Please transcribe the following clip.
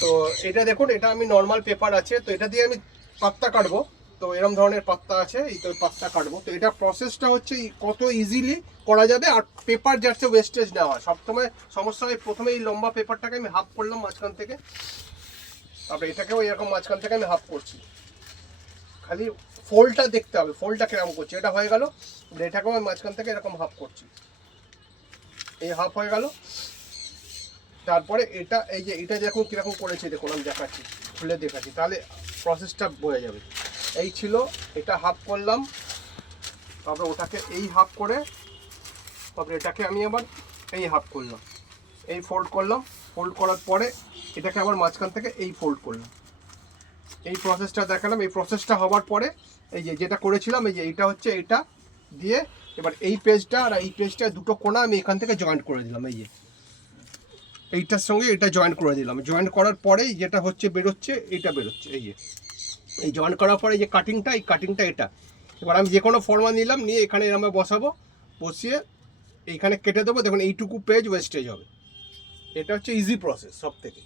তো এটা দেখুন, এটা আমি নর্মাল পেপার আছে, তো এটা দিয়ে আমি পাত্তা কাটবো। তো এরকম ধরনের পাত্তা আছে, এই তো পাত্তা কাটবো। তো এটা প্রসেসটা হচ্ছে কত ইজিলি করা যাবে, আর পেপার যাচ্ছে ওয়েস্টেজ না হয়। সবসময় সমস্যা হয়, প্রথমে এই লম্বা পেপারটাকে আমি হাফ করলাম মাঝখান থেকে, তারপরে এটাকেও এরকম মাঝখান থেকে আমি হাফ করছি। খালি ফোল্ডটা দেখতে হবে, ফোল্ডটা কিরকম করছে। এটা হয়ে গেল, এটাকেও আমি মাঝখান থেকে এরকম হাফ করছি, এই হাফ হয়ে গেল। তারপরে এটা, এই যে এটা দেখুন কিরকম করেছে, দেখুন আমি দেখাচ্ছি, খুলে দেখাচ্ছি, তাহলে প্রসেসটা বোঝা যাবে। এই ছিল, এটা হাফ করলাম, তারপরে ওটাকে এই হাফ করে, তারপরে এটাকে আমি আবার এই হাফ করলাম, এই ফোল্ড করলাম। ফোল্ড করার পরে এটাকে আবার মাঝখান থেকে এই ফোল্ড করলাম। এই প্রসেসটা দেখালাম। এই প্রসেসটা হওয়ার পরে এই যে যেটা করেছিলাম, এই যে এইটা হচ্ছে, এটা দিয়ে এবার এই পেজটা আর এই পেজটা দুটো কোণা আমি এখান থেকে জয়েন্ট করে দিলাম। এই যে এইটার সঙ্গে এটা জয়েন্ট করে দিলাম। জয়েন্ট করার পরেই যেটা হচ্ছে বেরোচ্ছে, এইটা বেরোচ্ছে। এই যে এই জয়েন্ট করার পরে যে কাটিংটা, এই কাটিংটা এটা। এবার আমি যে কোনো ফর্মা নিলাম, নিয়ে এখানে আমরা বসাবো, বসিয়ে এইখানে কেটে দেবো। দেখুন এইটুকু পেজ ওয়েস্টেজ হবে। এটা হচ্ছে ইজি প্রসেস সব থেকে।